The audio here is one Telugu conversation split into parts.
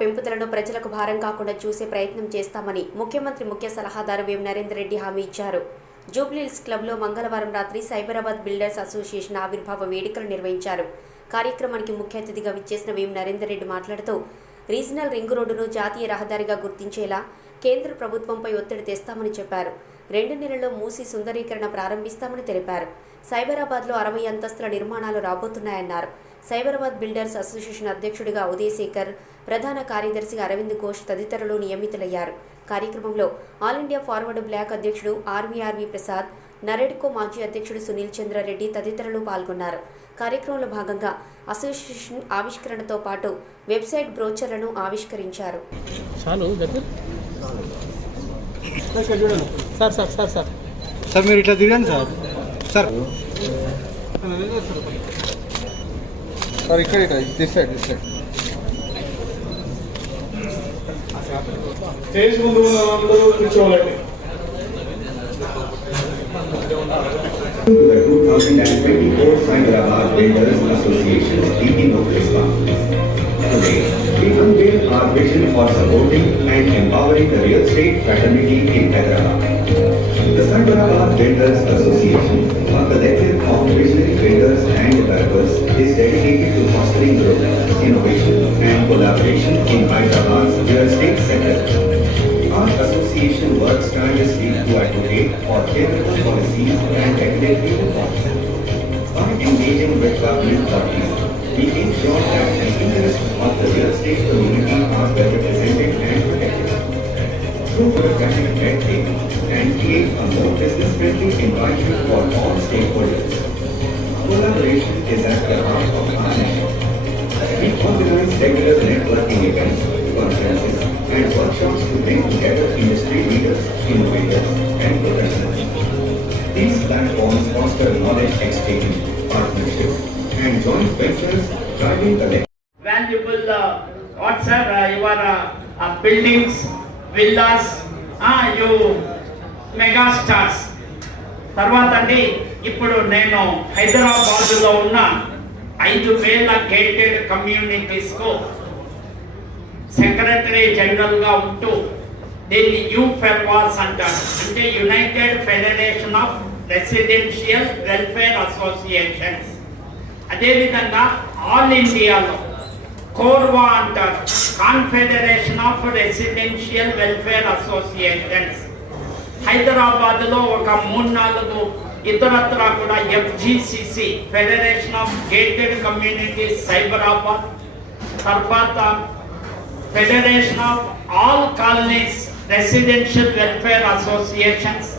పెంపుదలను ప్రజలకు భారం కాకుండా చూసే ప్రయత్నం చేస్తామని ముఖ్యమంత్రి ముఖ్య సలహాదారు వేం నరేందర్ రెడ్డి హామీ ఇచ్చారు. జూబ్లీహిల్స్ క్లబ్లో మంగళవారం రాత్రి సైబరాబాద్ బిల్డర్స్ అసోసియేషన్ ఆవిర్భావ వేడుకలు నిర్వహించారు. కార్యక్రమానికి ముఖ్య అతిథిగా విచ్చేసిన వేం నరేందర్ రెడ్డి మాట్లాడుతూ రీజనల్ రింగ్ రోడ్డును జాతీయ రహదారిగా గుర్తించేలా కేంద్ర ప్రభుత్వంపై ఒత్తిడి తెస్తామని చెప్పారు. రెండు నెలల్లో మూసి సుందరీకరణ ప్రారంభిస్తామని తెలిపారు. సైబరాబాద్లో అరవై అంతస్తుల నిర్మాణాలు రాబోతున్నాయన్నారు. సైబరాబాద్ బిల్డర్స్ అసోసియేషన్ అధ్యక్షుడిగా ఉదయశేఖర్ ప్రధాన కార్యదర్శిగా అరవింద్ ఘోష్ తదితరులు నియమితులయ్యారు. కార్యక్రమంలో ఆల్ ఇండియా ఫార్వర్డ్ బ్లాక్ అధ్యక్షుడు ఆర్వీఆర్వి ప్రసాద్ నరేడ్కో మాజీ అధ్యక్షుడు సునీల్ చంద్రారెడ్డి తదితరులు పాల్గొన్నారు. కార్యక్రమంలో భాగంగా అసోసియేషన్ ఆవిష్కరణతో పాటు వెబ్సైట్ బ్రోచర్లను ఆవిష్కరించారు. Sir sir sir sir sir మీరు ఇట్లా తిరగండి సార్. సార్. సార్ ఇక్కడ ఇక్కడ this side this side. Stage ముందు ఉన్న కూర్చోవాలండి to the 2024 Hyderabad Builders Association meeting of conference. Today, we unveil our vision for supporting and empowering the real estate fraternity in Hyderabad. The Hyderabad Builders Association, a collective of visionary builders and developers, is dedicated to fostering growth, innovation and collaboration in Hyderabad's real estate sector. Our association works tirelessly to advocate for favorable policies and regulatory reforms. By engaging with government bodies, we ensure that the interests of the real estate community are well represented and protected. Through bureaucratic red and create a more business-friendly environment for all stakeholders. Collaboration is at the heart of our mission. We organize regular networking events, conferences, and workshops to bring together industry leaders, innovators, and professionals. Foster knowledge partnerships, and joint ventures driving the valuable uh, what sir uh, your uh, uh, buildings villas uh, you mega stars తర్వాత అండి ఇప్పుడు నేను హైదరాబాద్లో ఉన్న ఐదు వేల గేటెడ్ కమ్యూనిటీస్కు సెక్రటరీ జనరల్గా ఉంటూ దీన్ని యూ ఫెర్వాస్ అంటారు అంటే united federation of residential welfare associations. అదేవిధంగా ఆల్ ఇండియాలో కోర్వా అంటారు. Confederation of residential welfare associations. హైదరాబాద్లో ఒక మూడు నాలుగు ఇతరత్ర కూడా FGCC federation of gated communities Cyberabad తర్వాత federation of all colonies residential welfare associations.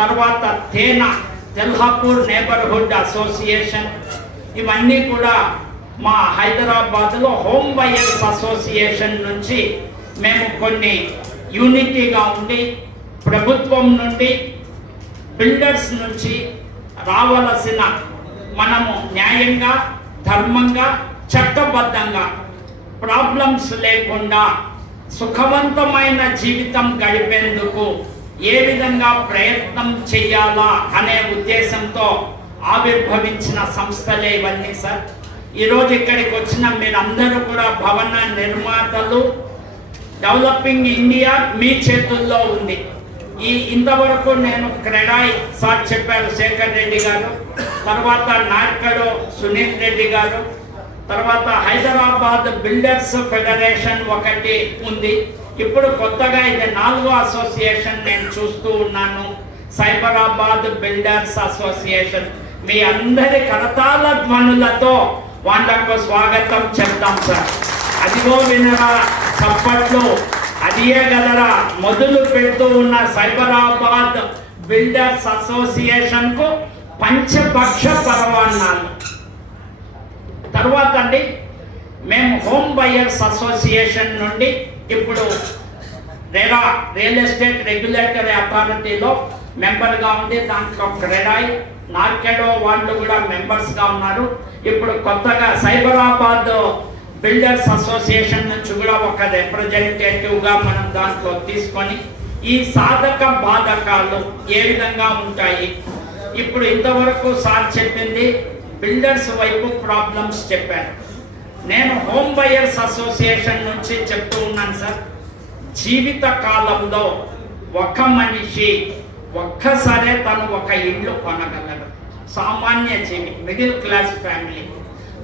తర్వాత తేన తెల్హాపూర్ నేబర్హుడ్ అసోసియేషన్ ఇవన్నీ కూడా మా హైదరాబాద్లో హోమ్ బయర్స్ అసోసియేషన్ నుంచి మేము కొన్ని యూనిటీగా ఉండి ప్రభుత్వం నుండి బిల్డర్స్ నుంచి రావలసిన మనము న్యాయంగా ధర్మంగా చట్టబద్ధంగా ప్రాబ్లమ్స్ లేకుండా సుఖవంతమైన జీవితం గడిపేందుకు ఏ విధంగా ప్రయత్నం చేయాలా అనే ఉద్దేశంతో ఆవిర్భవించిన సంస్థలే ఇవన్నీ సార్. ఈరోజు ఇక్కడికి వచ్చిన మీరందరూ కూడా భవన నిర్మాతలు డెవలపింగ్ ఇండియా మీ చేతుల్లో ఉంది. ఈ ఇంతవరకు నేను క్రెడాయ్ సార్ చెప్పారు శేఖర్ రెడ్డి గారు తర్వాత నార్కడు సునీల్ రెడ్డి గారు తర్వాత హైదరాబాద్ బిల్డర్స్ ఫెడరేషన్ ఒకటి ఉంది. ఇప్పుడు కొత్తగా ఇది నాలుగో అసోసియేషన్ నేను చూస్తూ ఉన్నాను. Cyberabad builders association. మీ అందరి కరతాల ధ్వనులతో వాళ్ళకు స్వాగతం చెప్తాం సార్. అదిగో వినరా చప్పట్లు. అదియే గదరా మొదలు పెడుతూ ఉన్న సైబరాబాద్ బిల్డర్స్ అసోసియేషన్కు పంచపక్ష పరవాన్నాను తర్వాత అండి మేము హోమ్ బయర్స్ అసోసియేషన్ నుండి ఇప్పుడు రెరా రియల్ ఎస్టేట్ రెగ్యులేటరీ అథారిటీలో మెంబర్గా ఉంది దాంట్లో క్రెడాయ్ నార్కెడో వాళ్ళు కూడా మెంబర్స్గా ఉన్నారు. ఇప్పుడు కొత్తగా సైబరాబాద్ బిల్డర్స్ అసోసియేషన్ నుంచి కూడా ఒక రిప్రజెంటేటివ్గా మనం దాంట్లో తీసుకొని ఈ సాధక బాధకాలు ఏ విధంగా ఉంటాయి? ఇప్పుడు ఇంతవరకు సార్ చెప్పింది బిల్డర్స్ వైపు ప్రాబ్లమ్స్ చెప్పారు. నేను హోమ్ బయర్స్ అసోసియేషన్ నుంచి చెప్తూ ఉన్నాను సార్. జీవిత కాలంలో ఒక మనిషి ఒక్కసారే తను ఒక ఇల్లు కొనగలడు. సామాన్య జీవి మిడిల్ క్లాస్ ఫ్యామిలీ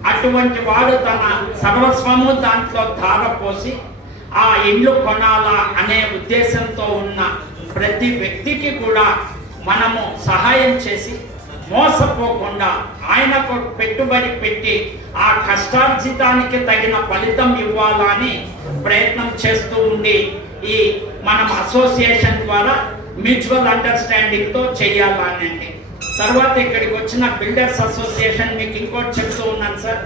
అటువంటి వాడు తన సర్వస్వము దాంట్లో ధారపోసి ఆ ఇల్లు కొనాలా అనే ఉద్దేశంతో ఉన్న ప్రతి వ్యక్తికి కూడా మనము సహాయం చేసి మోసపోకుండా ఆయనకు పెట్టుబడి పెట్టి ఆ కష్టార్జితానికి తగిన ఫలితం ఇవ్వాలని ప్రయత్నం చేస్తూ ఉండి ఈ మనం అసోసియేషన్ ద్వారా మ్యూచువల్ అండర్స్టాండింగ్తో చేయాలనండి. తర్వాత ఇక్కడికి వచ్చిన బిల్డర్స్ అసోసియేషన్ మీకు ఇంకోటి చెప్తూ ఉన్నాను సార్.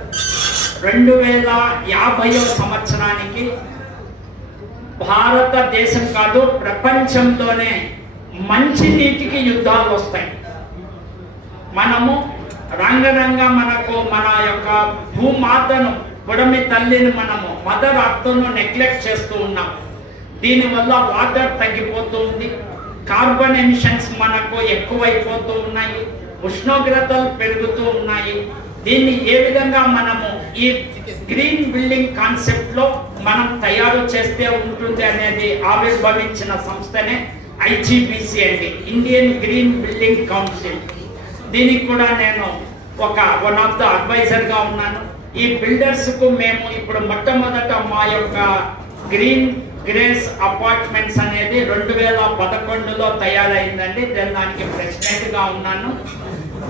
రెండు వేల యాభైవ సంవత్సరానికి భారతదేశం కాదు ప్రపంచంలోనే మంచి నీటికి యుద్ధాలు వస్తాయి. మనము రంగరంగ మనకు మన యొక్క భూమాతను పుడమి తల్లిని మనము మదర్ అర్థను నెగ్లెక్ట్ చేస్తూ ఉన్నాం. దీనివల్ల వాటర్ తగ్గిపోతూ ఉంది కార్బన్ ఎమిషన్స్ మనకు ఎక్కువైపోతూ ఉన్నాయి ఉష్ణోగ్రతలు పెరుగుతూ ఉన్నాయి. దీన్ని ఏ విధంగా మనము ఈ గ్రీన్ బిల్డింగ్ కాన్సెప్ట్లో మనం తయారు చేస్తే ఉంటుంది అనేది ఆవిర్భవించిన సంస్థనే ఐజీబీసీ అండి ఇండియన్ గ్రీన్ బిల్డింగ్ కౌన్సిల్ దీనికి కూడా నేను ఒక వన్ ఆఫ్ ద అడ్వైజర్గా ఉన్నాను. ఈ బిల్డర్స్కు మేము ఇప్పుడు మొట్టమొదట మా యొక్క గ్రీన్ గ్రేస్ అపార్ట్మెంట్స్ అనేది రెండు వేల పదకొండులో తయారైందండి. నేను దానికి ప్రెసిడెంట్గా ఉన్నాను.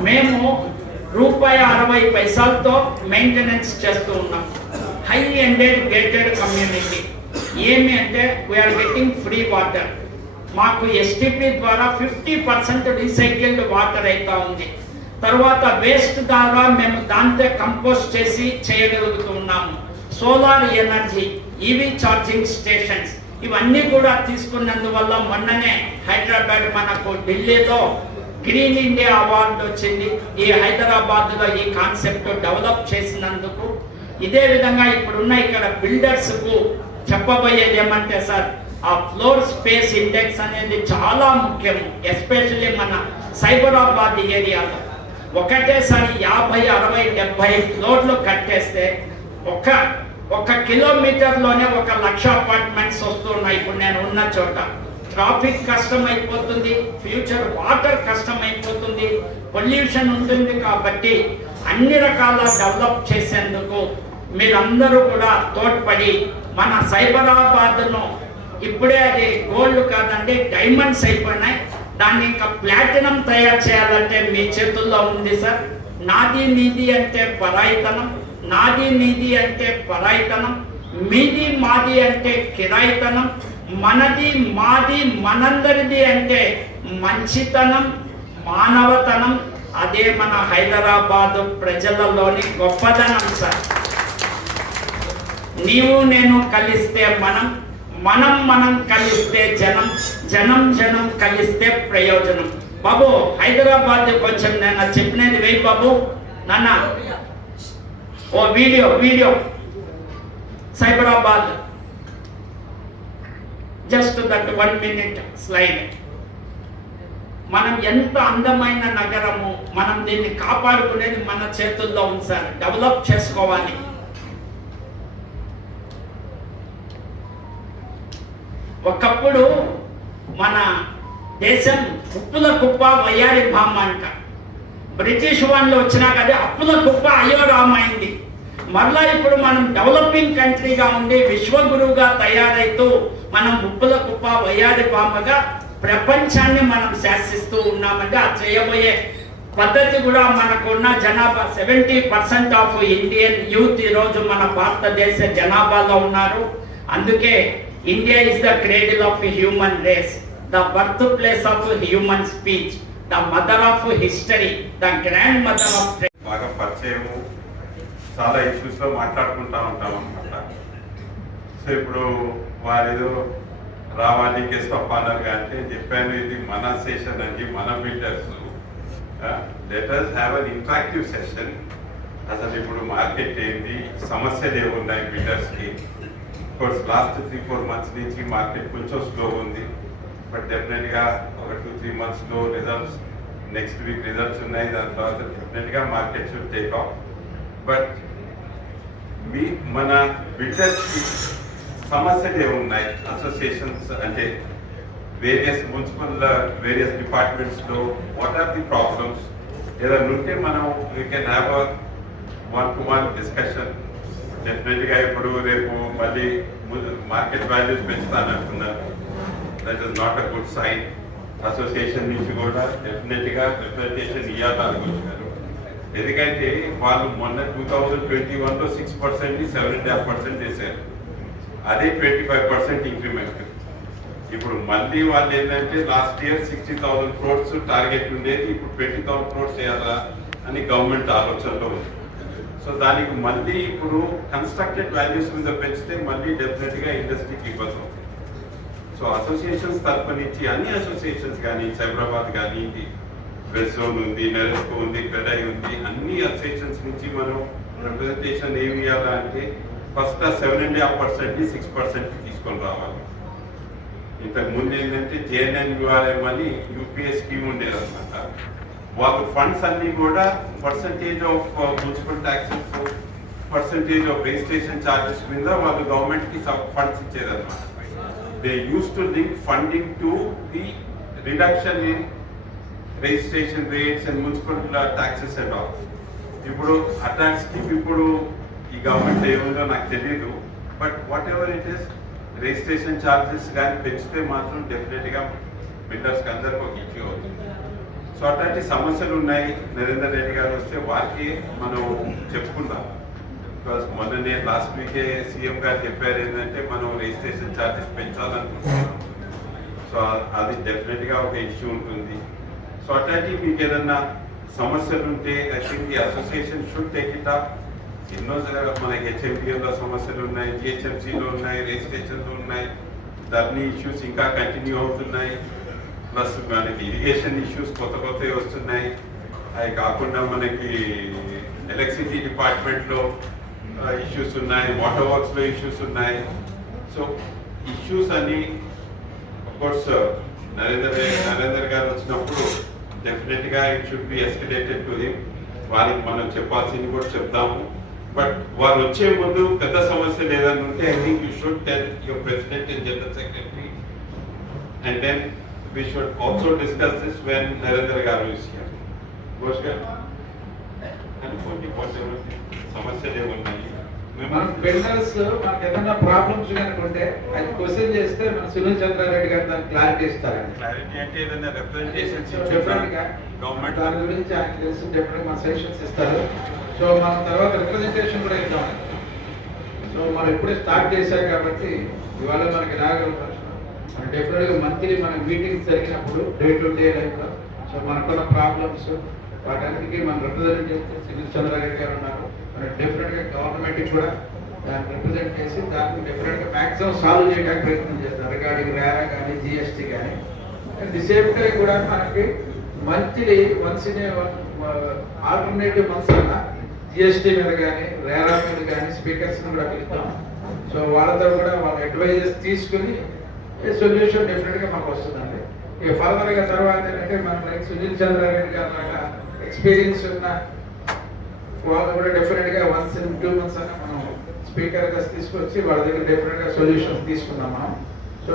మేము రూపాయి అరవై పైసలతో మెయింటెనెన్స్ చేస్తూ ఉన్నాం. హై ఎండెడ్ గేటెడ్ కమ్యూనిటీ ఏమి అంటే we are getting free water మాకు ఎస్టీపీ ద్వారా ఫిఫ్టీ పర్సెంట్ రీసైకిల్డ్ వాటర్ అవుతా ఉంది. తర్వాత వేస్ట్ ద్వారా మేము దాంతో కంపోస్ట్ చేసి చేయగలుగుతున్నాము. Solar energy EV charging stations ఇవన్నీ కూడా తీసుకున్నందువల్ల మొన్ననే హైదరాబాద్ మనకు ఢిల్లీలో గ్రీన్ ఇండియా అవార్డు వచ్చింది. ఈ హైదరాబాద్లో ఈ కాన్సెప్ట్ డెవలప్ చేసినందుకు. ఇదే విధంగా ఇప్పుడున్న ఇక్కడ బిల్డర్స్కు చెప్పబోయేది ఏమంటే సార్ ఆ ఫ్లోర్ స్పేస్ ఇండెక్స్ అనేది చాలా ముఖ్యం ఎస్పెషల్లీ మన సైబరాబాద్ ఏరియాలో. ఒకటేసారి యాభై అరవై డెబ్బై ఫ్లోర్లు కట్టేస్తే ఒక ఒక కిలోమీటర్లోనే ఒక లక్ష అపార్ట్మెంట్స్ వస్తున్నాయి. ఇప్పుడు నేను ఉన్న చోట ట్రాఫిక్ కష్టం అయిపోతుంది ఫ్యూచర్ వాటర్ కష్టం అయిపోతుంది పొల్యూషన్ ఉంటుంది కాబట్టి అన్ని రకాల డెవలప్ చేసేందుకు మీరందరూ కూడా తోడ్పడి మన సైబరాబాద్ను ఇప్పుడే అది గోల్డ్ కాదండి డైమండ్స్ అయిపోయినాయి. దాన్ని ఇంకా ప్లాటినం తయారు చేయాలంటే మీ చేతుల్లో ఉంది సార్. నాది నీది అంటే పరాయితనం నాది నీది అంటే పరాయితనం మీది మాది అంటే కిరాయితనం మనది మాది మనందరిది అంటే మంచితనం మానవతనం. అదే మన హైదరాబాద్ ప్రజలలోని గొప్పదనం సార్. నీవు నేను కలిస్తే మనం మనం మనం కలిస్తే జనం జనం జనం కలిస్తే ప్రయోజనం. బాబు హైదరాబాద్ కొంచెం నేను చెప్పినది వెయ్యి బాబు. నాన్న ఓ video video. Cyberabad. Just that one minute slide. మనం ఎంత అందమైన నగరము మనం దీన్ని కాపాడుకునేది మన చేతుల్లో ఉంది సార్. డెవలప్ చేసుకోవాలి. ఒకప్పుడు మన దేశం ఉప్పుల కుప్ప వయ్యారి భామ అంట. బ్రిటిష్ వాళ్ళు వచ్చినాక అది అప్పుల కుప్ప అయ్యో రామైంది మరలా ఇప్పుడు మనం డెవలపింగ్ కంట్రీగా ఉండి విశ్వగురువుగా తయారైతూ మనం ఉప్పుల కుప్ప వయ్యారి భామగా ప్రపంచాన్ని మనం శాసిస్తూ ఉన్నామంటే ఆ చేయబోయే పద్ధతి కూడా మనకున్న జనాభా seventy percent of Indian youth ఈరోజు మన భారతదేశ జనాభాలో ఉన్నారు. అందుకే India is the cradle of human race the birth place of human speech the mother of history the grandmother of బాగా పరిచయము. చాలా ఇష్యూస్లో మాట్లాడుకుంటా ఉంటాం అనమాట సో ఇప్పుడు వారేదో రావాలి గెస్ట్ అంటే చెప్పాను ఇది మన సెషన్ అని మన builders letters have an interactive session అసలు ఇప్పుడు మార్కెట్ ఏంటి? సమస్యలు ఏమున్నాయి బిల్డర్స్కి course last three four months నుంచి మార్కెట్ కొంచెం స్లో ఉంది. బట్ డెఫినెట్గా ఒక టూ త్రీ మంత్స్లో రిజల్ట్స్ నెక్స్ట్ వీక్ రిజల్ట్స్ ఉన్నాయి. దాని తర్వాత డెఫినెట్గా market should take off but మీ మన బిడ్డర్స్కి సమస్యలు ఏమున్నాయి? అసోసియేషన్స్ అంటే వేరియస్ మున్సిపల్ వేరియస్ డిపార్ట్మెంట్స్లో వాట్ ఆర్ ది ప్రాబ్లమ్స్ ఏదైనా ఉంటే మనం you can have a one to one discussion డెఫినెట్గా ఇప్పుడు రేపు మళ్ళీ market values పెంచుతానంటున్నారు that is not a good sign association నుంచి కూడా డెఫినెట్గా రిప్రజెంటేషన్ ఇవ్వాలనుకుంటున్నారు ఎందుకంటే వాళ్ళు మొన్న టూ థౌజండ్ ట్వంటీ వన్లో six percent seven and half percent చేశారు. అదే ట్వంటీ ఫైవ్ పర్సెంట్ ఇంక్రిమెంట్ ఇప్పుడు మళ్ళీ వాళ్ళు ఏంటంటే last year sixty thousand crores target ఉండేది ఇప్పుడు ట్వంటీ థౌసండ్ క్రోడ్స్ చేయాలా అని గవర్నమెంట్ ఆలోచనలో ఉంది. సో దానికి మళ్ళీ ఇప్పుడు కన్స్ట్రక్టెడ్ వాల్యూస్ మీద పెంచితే మళ్ళీ డెఫినెట్గా ఇండస్ట్రీకి ఇబ్బంది అవుతుంది. సో అసోసియేషన్స్ తరఫు నుంచి అన్ని అసోసియేషన్స్ కానీ సైబరాబాద్ కానీ వెస్ట్ జోన్ ఉంది నెరెస్కో ఉంది పెడై ఉంది అన్ని అసోసియేషన్స్ నుంచి మనం రిప్రజెంటేషన్ ఏమి ఇవ్వాలా అంటే ఫస్ట్ ఆ సెవెన్ అండ్ హాఫ్ పర్సెంట్ని సిక్స్ పర్సెంట్ తీసుకొని రావాలి. ఇంతకు ముందు ఏంటంటే జేఎన్ఎన్యుఆర్ఎం అని యూపీఎస్ స్కీమ్ ఉండేది అనమాట వాళ్ళు ఫండ్స్ అన్ని కూడా percentage of municipal taxes percentage of registration charges మీద వాళ్ళు గవర్నమెంట్ uh, కి ఫండ్స్ ఇచ్చేది అనమాట they use to link funding to the reduction in registration rates and municipal taxes and all ఇప్పుడు అట్లాంటి స్కీమ్ ఇప్పుడు ఈ గవర్నమెంట్ ఏముందో నాకు తెలియదు but whatever it is registration charges కానీ పెంచితే మాత్రం డెఫినెట్గా బిల్డర్స్కి అందరికీ ఒక ఇష్యూ అవుతుంది. సో అట్లాంటి సమస్యలు ఉన్నాయి నరేందర్ రెడ్డి గారు వస్తే వారికి మనం చెప్పుకుందాం. బికాస్ మొన్ననే లాస్ట్ వీకే సీఎం గారు చెప్పారు ఏంటంటే మనం రిజిస్ట్రేషన్ ఛార్జెస్ పెంచాలనుకుంటున్నాం. సో అది డెఫినెట్గా ఒక ఇష్యూ ఉంటుంది. సో అట్లాంటి మీకు ఏదన్నా సమస్యలు ఉంటే I think the association should take it up ఎన్నో మనకి సమస్యలు ఉన్నాయి జిహెచ్ఎంసీలో ఉన్నాయి రిజిస్ట్రేషన్లో ఉన్నాయి. ధర్నీ ఇష్యూస్ ఇంకా కంటిన్యూ అవుతున్నాయి. ప్లస్ మనకి ఇరిగేషన్ ఇష్యూస్ కొత్త కొత్తవి వస్తున్నాయి. అవి కాకుండా మనకి ఎలక్ట్రిసిటీ డిపార్ట్మెంట్లో ఇష్యూస్ ఉన్నాయి వాటర్ వర్క్స్లో ఇష్యూస్ ఉన్నాయి. సో ఇష్యూస్ అని కోర్స్ నరేందర్ నరేందర్ గారు వచ్చినప్పుడు డెఫినెట్గా it should be escalated to him వారికి మనం చెప్పాల్సింది కూడా చెప్తాము. బట్ వారు వచ్చే ముందు పెద్ద సమస్య లేదని ఉంటే I think you should tell your president and general secretary and then Ghosh garu అనుకోండి what ever సమస్యలు ఏమున్నాయి మన బిల్డర్స్ మనకి ఏదైనా ప్రాబ్లమ్స్ కనుకుంటే అది క్వశ్చన్ చేస్తే మన సునీల్ చంద్రారెడ్డి గారు దానికి క్లారిటీ ఇస్తారండి. క్లారిటీ అంటే ఏదైనా రిప్రజెంటేషన్స్ గవర్నమెంట్ దాని గురించి ఆయన తెలిసి డిఫరెంట్ మన ఇస్తారు. సో మనం తర్వాత రిప్రజెంటేషన్ కూడా ఇద్దాం. సో మనం స్టార్ట్ చేశాం కాబట్టి ఇవాళ మనకి రాగల డెఫినెట్గా మంత్లీ మన మీటింగ్స్ జరిగినప్పుడు డే టు డే లైఫ్లో సో మనకున్న ప్రాబ్లమ్స్ వాటన్నిటికీ మనం రిప్రజెంట్ చేస్తే సునీల్ చంద్రారెడ్డి గారు ఉన్నారు. మనం డెఫినెట్గా గవర్నమెంట్కి కూడా దాన్ని రిప్రజెంట్ చేసి దాన్ని డెఫినెట్గా మ్యాక్సిమం సాల్వ్ చేయడానికి ప్రయత్నం చేస్తారు. రిగార్డింగ్ రేరా కానీ జిఎస్టీ కానీ అట్ ది సేమ్ టైం కూడా మనకి monthly once in alternative months అన్న జిఎస్టీ మీద కానీ రేరా మీద కానీ స్పీకర్స్ని కూడా పిలుస్తాం. సో వాళ్ళతో కూడా వాళ్ళ అడ్వైజెస్ తీసుకుని సొల్యూషన్ డెఫినెట్గా మనకు వస్తుందండి. ఇక ఫర్దర్ తర్వాత ఏంటంటే మనం లైక్ సునీల్ చంద్రారెడ్డి గారు లాగా ఎక్స్పీరియన్స్ ఉన్న వాళ్ళు కూడా డెఫినెట్గా వన్స్ ఇన్ టూ మంత్స్ అన్న మనం స్పీకర్గా తీసుకొచ్చి వాళ్ళ దగ్గర డెఫినెట్గా సొల్యూషన్స్ తీసుకుందాం మనం. సో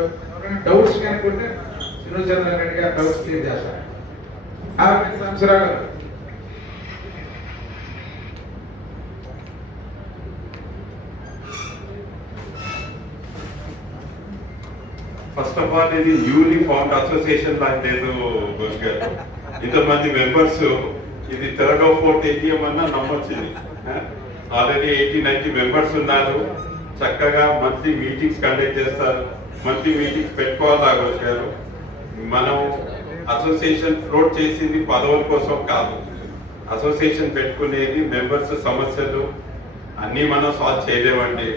డౌట్స్ కనుక్కుంటే సునీల్ చంద్రారెడ్డి గారు డౌట్స్ క్లియర్ చేస్తారు. ఆ సంవత్సరాలు ఫస్ట్ ఆఫ్ ఆల్ ఇది న్యూలీ ఫౌండ్ అసోసియేషన్ లాంటి లేదు ఘోష్ గారు ఇంతమంది మెంబర్స్ ఇది థర్డ్ ఆఫ్ ఫోర్త్ ఏటీఎం అన్నా నమ్మొచ్చింది. ఆల్రెడీ ఎయిటీ నైన్టీ మెంబర్స్ ఉన్నారు. చక్కగా మంత్లీ మీటింగ్స్ కండక్ట్ చేస్తారు. మంత్లీ మీటింగ్స్ పెట్టుకోవాలా ఘోష్ గారు మనం అసోసియేషన్ ఫ్లోట్ చేసింది పదవుల కోసం కాదు. అసోసియేషన్ పెట్టుకునేది మెంబర్స్ సమస్యలు అన్నీ మనం సాల్వ్ చేయలేమండి.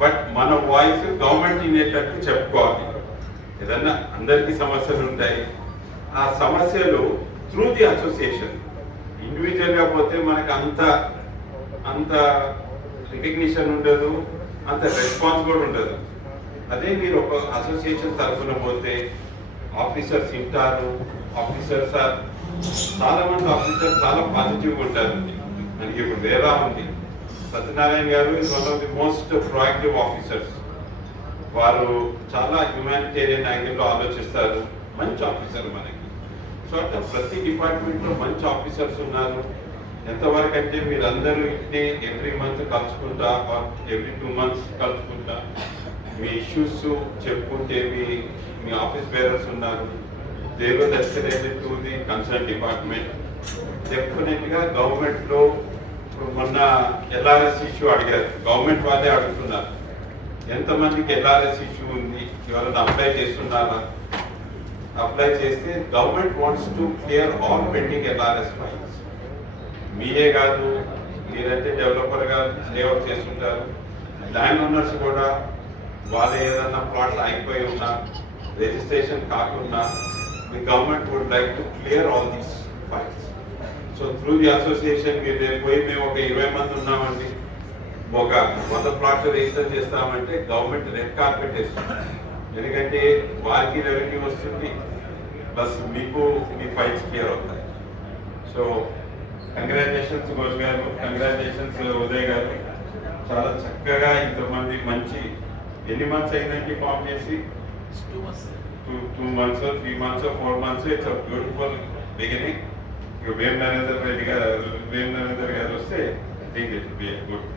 బట్ మన వాయిస్ గవర్నమెంట్ వినేటట్టు చెప్పుకోవాలి. ఏదన్నా అందరికీ సమస్యలు ఉంటాయి ఆ సమస్యలు త్రూ ది అసోసియేషన్ ఇండివిజువల్గా పోతే మనకు అంత అంత రికగ్నిషన్ ఉండదు అంత రెస్పాన్స్ కూడా ఉండదు. అదే మీరు ఒక అసోసియేషన్ తరఫున పోతే ఆఫీసర్స్ వింటారు ఆఫీసర్స్ చాలా మంది ఆఫీసర్స్ చాలా పాజిటివ్గా ఉంటారు. మనకి ఇప్పుడు వేరా ఉంది. Satyanarayana garu is one of the most proactive officers వారు చాలా హ్యూమానిటేరియన్ యాంగిల్లో ఆలోచిస్తారు. మంచి ఆఫీసర్ మనకి. సో అట్లా ప్రతి డిపార్ట్మెంట్లో మంచి ఆఫీసర్స్ ఉన్నారు. ఎంతవరకు అంటే మీరందరూ ఇంటే ఎవ్రీ మంత్ కలుసుకుంటా ఎవ్రీ టూ మంత్స్ కలుసుకుంటా మీ ఇష్యూస్ చెప్పుకుంటే మీ మీ ఆఫీస్ బేరర్స్ ఉన్నారు. They will escalated to the concern department డెఫినెట్గా గవర్నమెంట్లో ఇప్పుడు మొన్న ఎల్ఆర్ఎస్ ఇష్యూ అడిగారు. గవర్నమెంట్ వాళ్ళే అడుగుతున్నారు. ఎంతమందికి ఎల్ఆర్ఎస్ ఇష్యూ ఉంది? ఎవరైనా అప్లై చేస్తున్నారా? అప్లై చేస్తే government wants to clear all pending LRS files మీరే కాదు మీరైతే డెవలపర్గా లేఅవుట్ చేస్తుంటారు. ల్యాండ్ ఓనర్స్ కూడా వాళ్ళ ఏదన్నా ప్లాట్స్ అయిపోయి ఉన్నా రిజిస్ట్రేషన్ కాకుండా the government would like to clear all these files so through the association మీరు రేపు పోయి మేము ఒక ఇరవై మంది ఉన్నామండి. ఒక వంద ప్లాట్లు రిజిస్టర్ చేస్తామంటే గవర్నమెంట్ రెడ్ కార్పెట్ వేస్తుంది. ఎందుకంటే వారికి రెవెన్యూ వస్తుంది ప్లస్ మీకు మీ ఫైల్స్ క్లియర్ అవుతాయి. So congratulations Ghosh garu congratulations Uday గారు. చాలా చక్కగా ఇంతమంది మంచి ఎన్ని మంత్స్ అయిందంటే ఫామ్ చేసి? Two two months three months four months it's beautiful beginning Vem Narender Reddy garu Vem Narender గారు వస్తే థింక్ ఇట్ బి గుడ్